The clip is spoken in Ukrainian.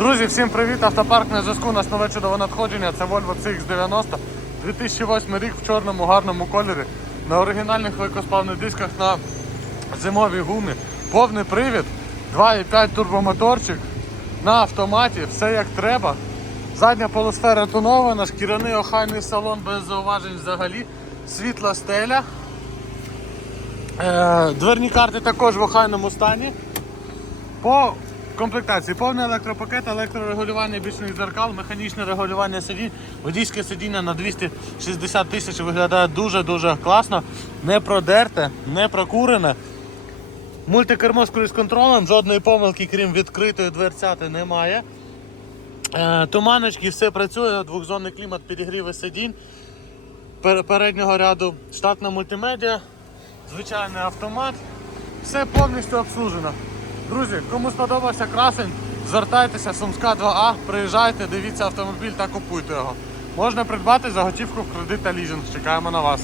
Друзі, всім привіт! Автопарк на зв'язку. У нас нове чудове надходження. Це Volvo CX90. 2008 рік в чорному гарному кольорі. На оригінальних легкосплавних дисках на зимовій гумі. Повний привід, 2,5 турбомоторчик на автоматі, все як треба. Задня полусфера тонована, шкіряний охайний салон без зауважень взагалі. Світла стеля. Е, Дверні карти також в охайному стані. По комплектації повний електропакет, електрорегулювання бічних дзеркал, механічне регулювання сидінь, водійське сидіння на 260 тисяч виглядає дуже-дуже класно, не продерте, не прокурене. Мультикермо з круїз-контролем, жодної помилки, крім відкритої дверцяти, немає. Е, туманочки, все працює, двохзонний клімат, підігріви сидінь переднього ряду, штатна мультимедіа, звичайний автомат. Все повністю обслужено. Друзі, кому сподобався красень, звертайтеся, Сумська 2А, приїжджайте, дивіться автомобіль та купуйте його. Можна придбати за готівку в кредит та лізинг. Чекаємо на вас.